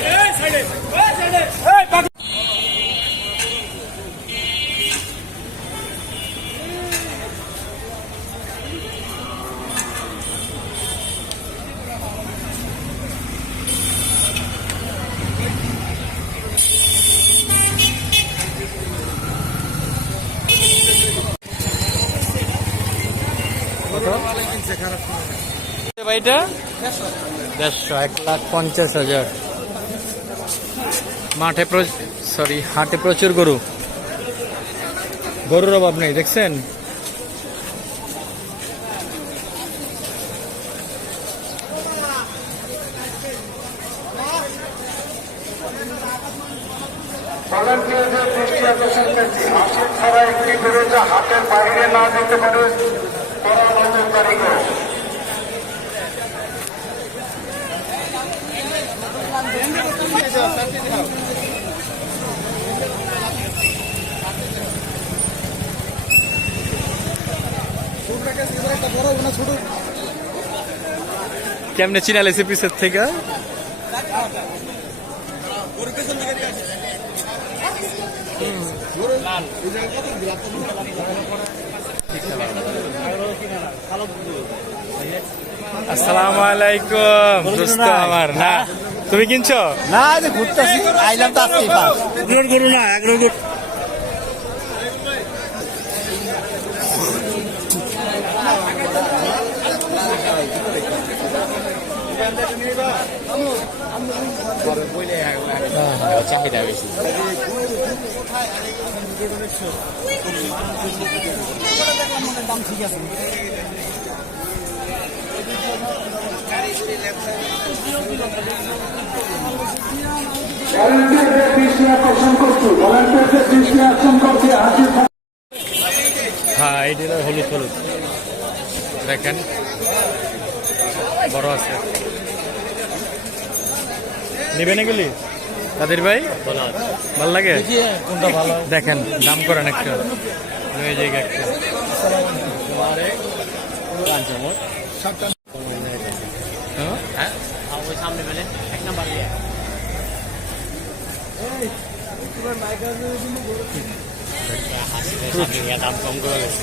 Eh, ভাইটা? এক লাখ পঞ্চাশ হাজার। মাঠে সরি হাটে প্রচুর গরু। গরুর অভাব নেই, দেখছেন? হাতের বাইরে না যেতে পারে কেমনে চিনালেছে পিছের থেকে? আসসালামু আলাইকুম দোস্ত আমার না? তুমি কিনছো? না যে ঘুরতেছি আইলাম তো আজকে পাস। গরু না এগারো গরু চাহিদা বেশি ভলান্টিয়ারদের দৃষ্টি আকর্ষণ করছি ভলান্টিয়ারদের দৃষ্টি আকর্ষণ করছি হাসিল হ্যাঁ হলো হলুদ হলুদ। দেখেন, বড় আছে। নেবেন এগুলি? ভাই? ভালো লাগে? দেখেন দাম করেন একটা। যায় একটা? কম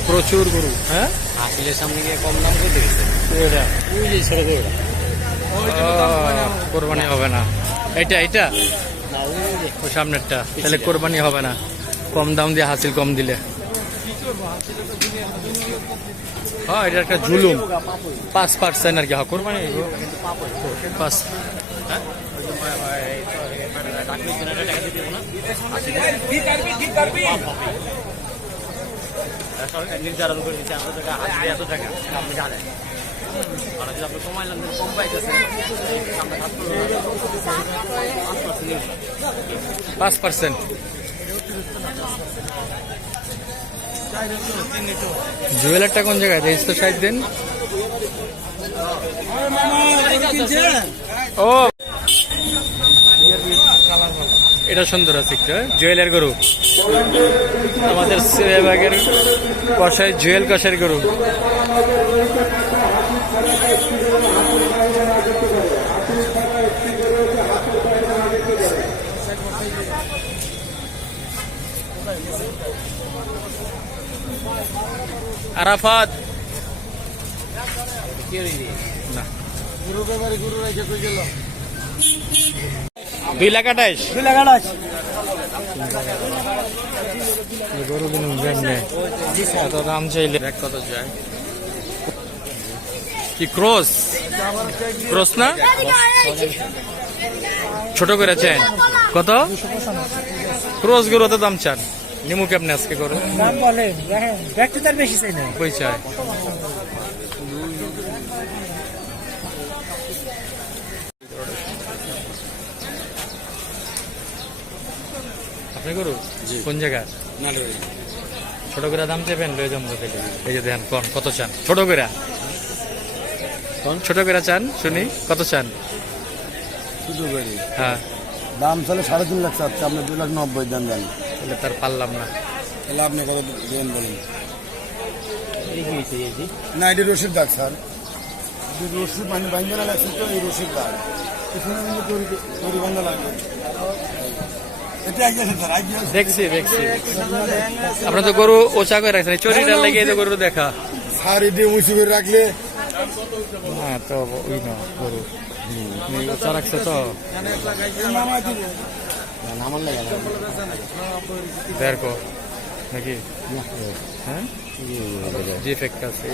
প্রচুর গরু হ্যাঁ? হাসিলের সামনে গিয়ে কম দাম করে ও, কোরবানি হবে না। এটা এটা? ওই সামনেরটা। তাহলে কোরবানি হবে না। কম দাম দিয়ে হাসিল কম দিলে। হ্যাঁ এটা একটা জুলুম। পাঁচ পার্সেন্ট আর কি হ্যাঁ কোরবানি পাঁচ। নির্ধারণ দিচ্ছে এত টাকা এত টাকা আপনি জানেন পাঁচ পার্সেন্ট। জুয়েলারটা কোন জায়গায়? রেজিস্টার সাইড দেন। ও। এটা সুন্দর আছে একটা জুয়েলের গরু। আমাদের সেবাগের কষাই জুয়েল কষাই গরু। আরাফাত। দুই লাখ আঠাইশ দুই লাখ গরু কিনুন এত দাম চাইলে। এক কত যায়। কি ক্রস? ক্রস না? ছোট করেছেন কত? ক্রস গরু তো দাম চান নিমু কেমনে আজকে করো দাম বলেন ব্যাগটা তার বেশি চাই না। পরিচয় আপনি করু কোন জায়গা? ছোট করে দাম দেবেন লয়ে যাব থেকে? এই যে দেখেন কত চান? ছোট করে? ছোট করে চান শুনি কত চান? শুধু করি হ্যাঁ। দাম চলে সাড়ে তিন লাখ চাচ্ছে আপনি দু লাখ নব্বই দেন দেন। তাহলে তার পারলাম না। তাহলে আপনি কত দেন বলেন না এটি রসিদ দাগ স্যার। রসিদ মানে বান্ধা লাগছে তো এই রসিদ দাগ। তৈরি বান্ধা লাগবে। দেখছি দেখছি। আপনার তো গরু ওচা করে রাখছেন চরিটার লেগে গরু দেখা। সারি দিয়ে উঁচু করে রাখলে হ্যাঁ তো ওই না গরু রাখছে তো। দেখো নাকি? হ্যাঁ? জি ফেক্ট আছে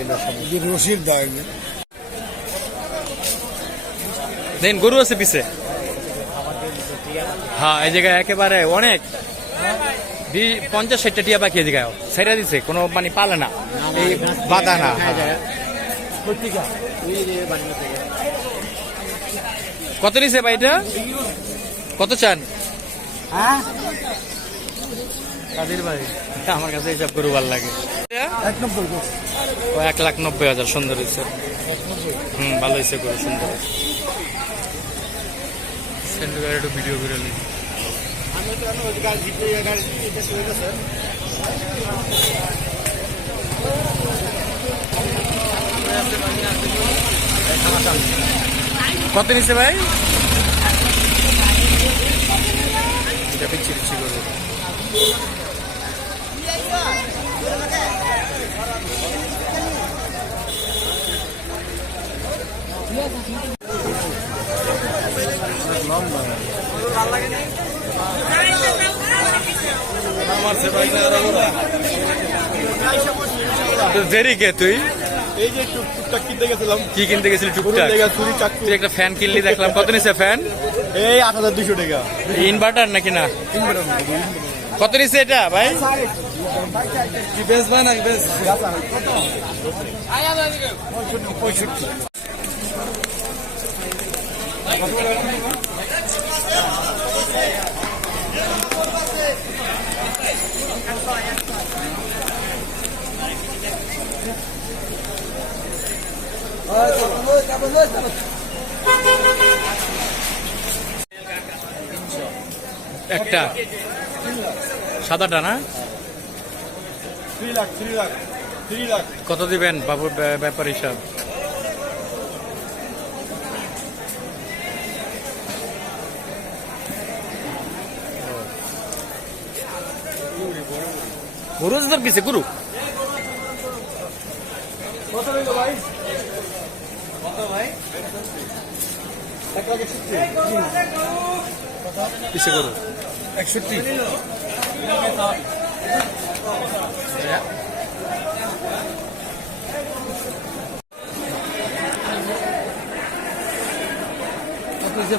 দেন গরু আছে পিছে। হ্যাঁ এই জায়গায় একেবারে অনেক। পঞ্চাশ ষাটটা টিয়া পাখি এই জায়গায়। সেটা দিছে কোনো মানে পালে না। এই বাধা না হ্যাঁ। কত নিছে ভাই এটা? কত চান? কাদের ভাই? আমার কাছে হিসাব গরু ভালো লাগে। এক লাখ নব্বই হাজার সুন্দর হয়েছে হুম ভালো হয়েছে গরু সুন্দর হয়েছে সেন্টুকার একটু ভিডিও করে নিই কত নিছে ভাই? এটা পিচ্ছি পিচ্ছি করব দেরি কে তুই? এই যে টুকটাক কিনতে গেছিলাম। কি কিনতে গেছিলি টুকটাক? চুরি চাকু। তুই একটা ফ্যান কিনলি দেখলাম। কত নিছে ফ্যান এই আট হাজার দুশো টাকা। ইনভার্টার নাকি না? কত নিছে এটা ভাই? কি বেশ ভাই বেশ? একটা। সাদাটা না? কত দিবেন বাবু ব্যাপার হিসাব? গরু তোর গুরু কত হইল ভাই গরু একষট্টি।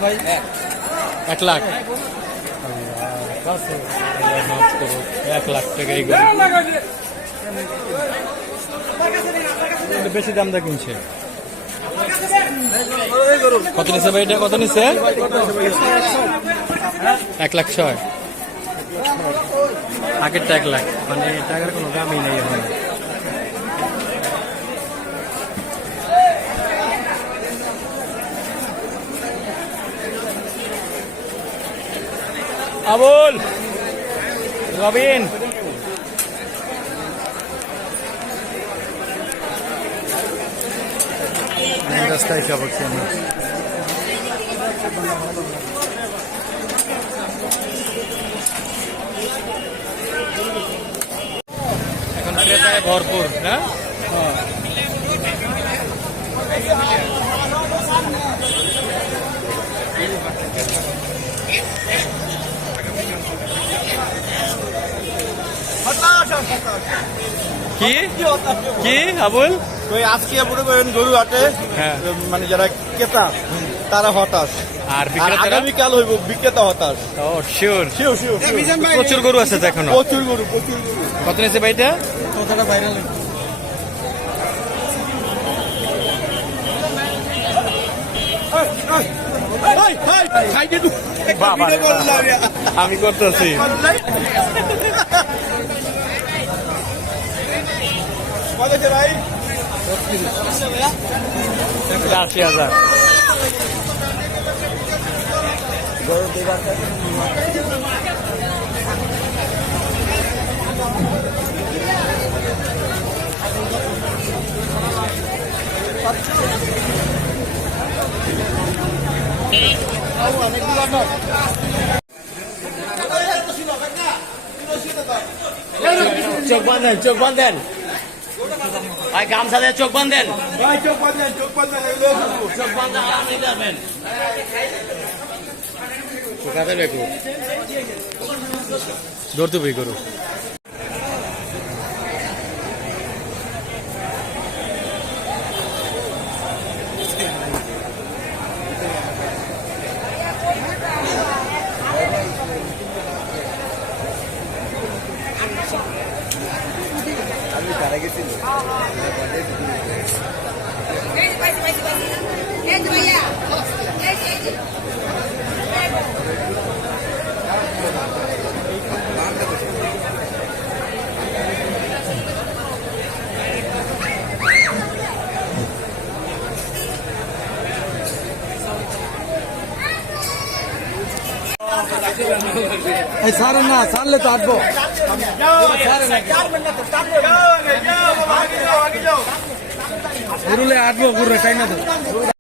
ভাই? এক। লাখ। এক লাখ টাকা এই বেশি দাম দা কিনছে। কত নিছে ভাই এটা? কত নিছে? এক লাখ ছয়। আগেরটা এক লাখ। মানে টাকার কোনো দামই নেই এখন। আবুল রবিন। রাস্তায় সব হচ্ছে না এখন ক্রেতায় ভরপুর না? কি? কি আবুল? ওই আজকে গরু হাটে হ্যাঁ। মানে যারা ক্রেতা তারা হতাশ। আর আগামীকাল হইব বিক্রেতা হতাশ। ও শিওর শিও শিও প্রচুর গরু আছে এখনও? প্রচুর গরু প্রচুর গরু। কত নিয়েছে ভাইটা কথাটা ভাইরাল। আমি করতেছি। আশি হাজার। চোখ বাঁধেন চোখ বাঁধেন ভাই গামছা দিয়ে চোখ বাঁধেন ভাই চোখ বাঁধেন চোখ এগুলো চোখ বাঁধা আপনি যাবেন ধরতে বই গরু? এই সারেন না সারলে তো আসব গরুলে আটবো গরু তাই না তো